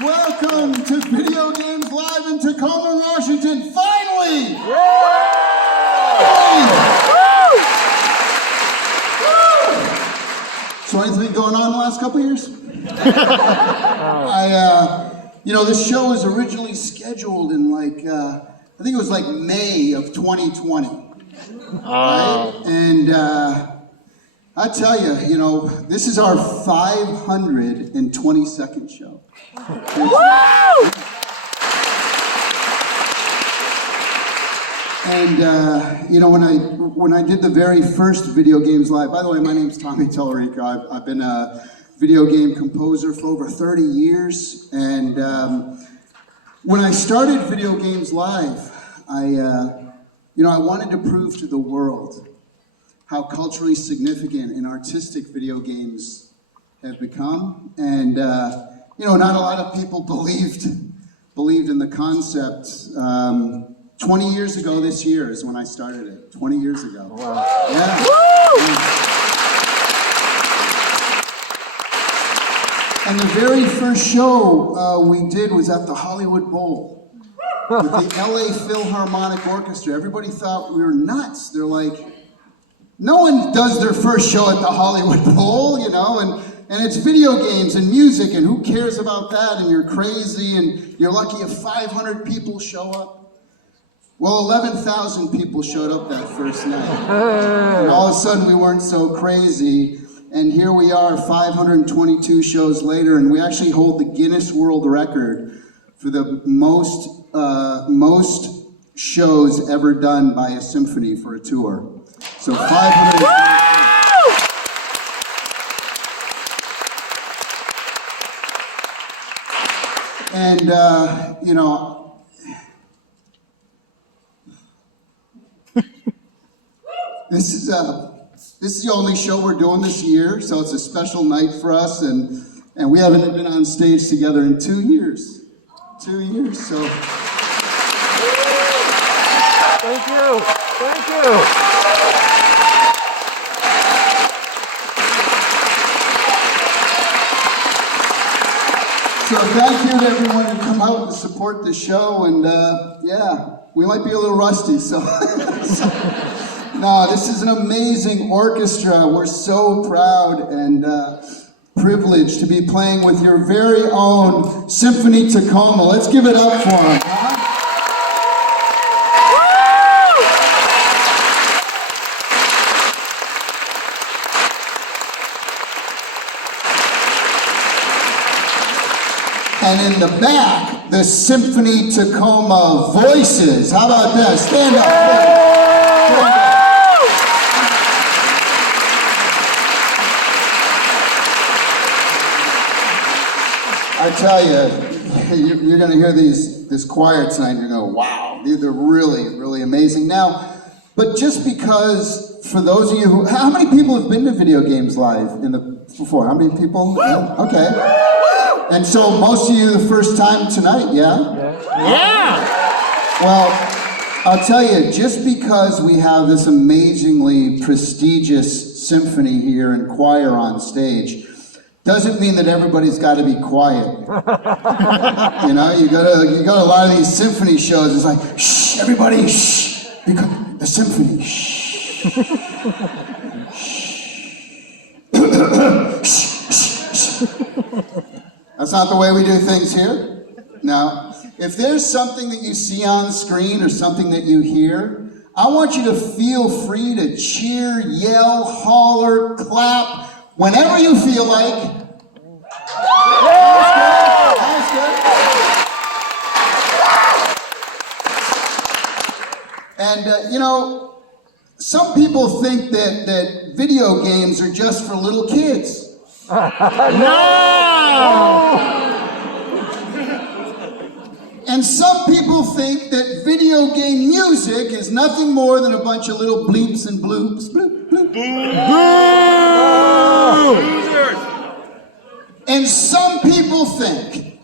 Welcome to Video Games Live in Tacoma, Washington. Finally! So anything going on the last couple of years? This show was originally scheduled in I think it was like May of 2020. Right? And I tell you, this is our 522nd show. And when I did the very first Video Games Live, by the way, my name's Tommy Tellerico. I've been a video game composer for over 30 years. And when I started Video Games Live, I wanted to prove to the world how culturally significant and artistic video games have become. And, not a lot of people believed in the concept. 20 years ago this year is when I started it. 20 years ago. Wow. Yeah. And the very first show we did was at the Hollywood Bowl with the LA Philharmonic Orchestra. Everybody thought we were nuts. They're like, no one does their first show at the Hollywood Bowl, and it's video games and music, and who cares about that, and you're crazy, and you're lucky if 500 people show up. Well, 11,000 people showed up that first night. And all of a sudden, we weren't so crazy. And here we are, 522 shows later, and we actually hold the Guinness World Record for the most shows ever done by a symphony for a tour. So 500. And this is the only show we're doing this year, so it's a special night for us, and we haven't been on stage together in 2 years. 2 years, so. Thank you. Thank you. So thank you to everyone who come out and support the show, and we might be a little rusty, so. No, this is an amazing orchestra. We're so proud and privileged to be playing with your very own Symphony Tacoma. Let's give it up for them. Huh? And in the back, the Symphony Tacoma Voices. How about that? Stand up. Stand up. I tell you, you're going to hear this choir tonight, and you're going to go, wow, they're really, really amazing. Now, but just because, for those of you who, how many people have been to Video Games Live before? How many people? Yeah? Okay. And so most of you the first time tonight, yeah? Yeah! Well, I'll tell you, just because we have this amazingly prestigious symphony here and choir on stage, doesn't mean that everybody's got to be quiet. You go to a lot of these symphony shows. It's like, shh, everybody, shh, because the symphony, shh, shh. That's not the way we do things here. Now, if there's something that you see on screen or something that you hear, I want you to feel free to cheer, yell, holler, clap, whenever you feel like. That's good. And, some people think that video games are just for little kids. No! And some people think that video game music is nothing more than a bunch of little bleeps and bloops. Bloop, bloop. Losers! And some people think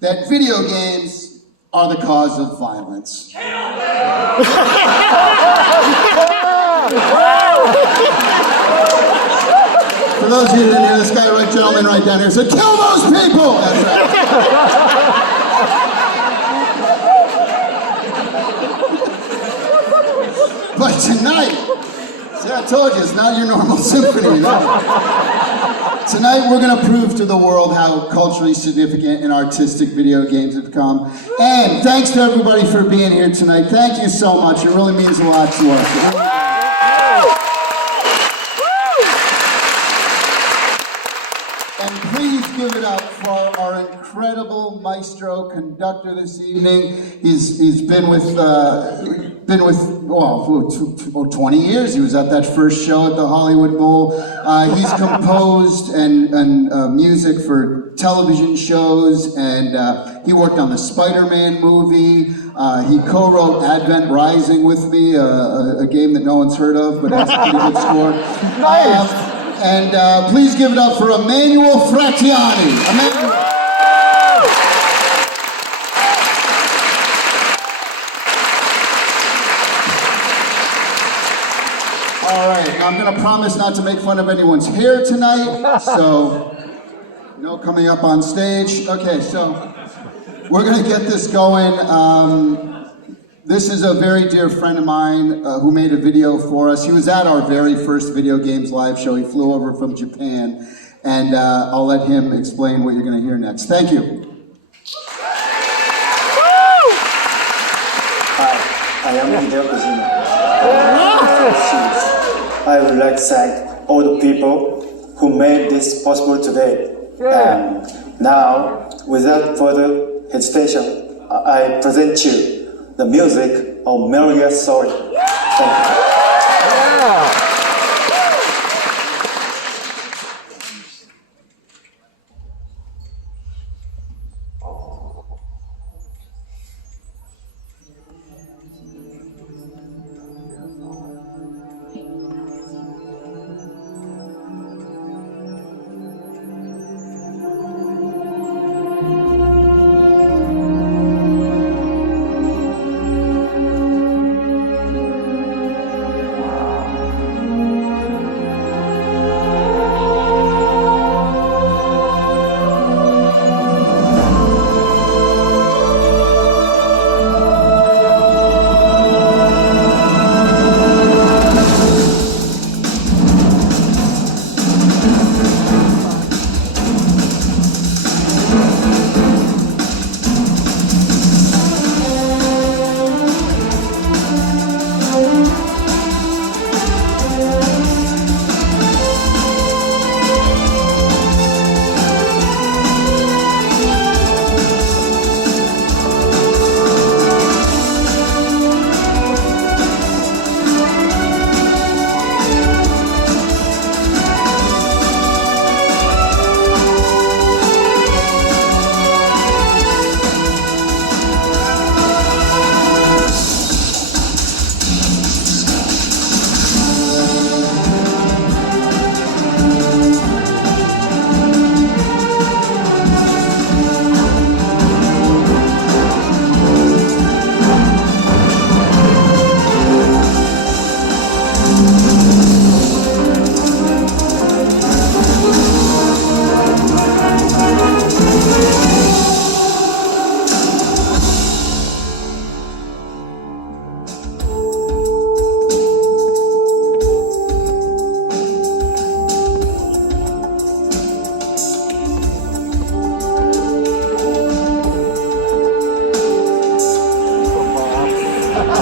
that video games are the cause of violence. For those of you who didn't hear, this gentleman right down here said, "Kill those people!" That's right. But tonight, see, I told you, it's not your normal symphony. No. Tonight, we're going to prove to the world how culturally significant and artistic video games have become. And thanks to everybody for being here tonight. Thank you so much. It really means a lot to us. And please give it up for our incredible maestro conductor this evening. He's been with been with, 20 years. He was at that first show at the Hollywood Bowl. He's composed and music for television shows, and he worked on the Spider-Man movie. He co-wrote Advent Rising with me, a game that no one's heard of, but has a pretty good score. Nice. And please give it up for Emmanuel Fratiani. Emmanuel. All right, I'm gonna promise not to make fun of anyone's hair tonight, so no coming up on stage. Okay, so we're gonna get this going. This is a very dear friend of mine who made a video for us. He was at our very first Video Games Live show. He flew over from Japan, and I'll let him explain what you're gonna hear next. Thank you. Hi, I am Hideo Kojima. I would like to thank all the people who made this possible today. And now, without further hesitation, I present you the music of Metal Gear Solid. Thank you.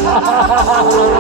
Ha ha ha ha!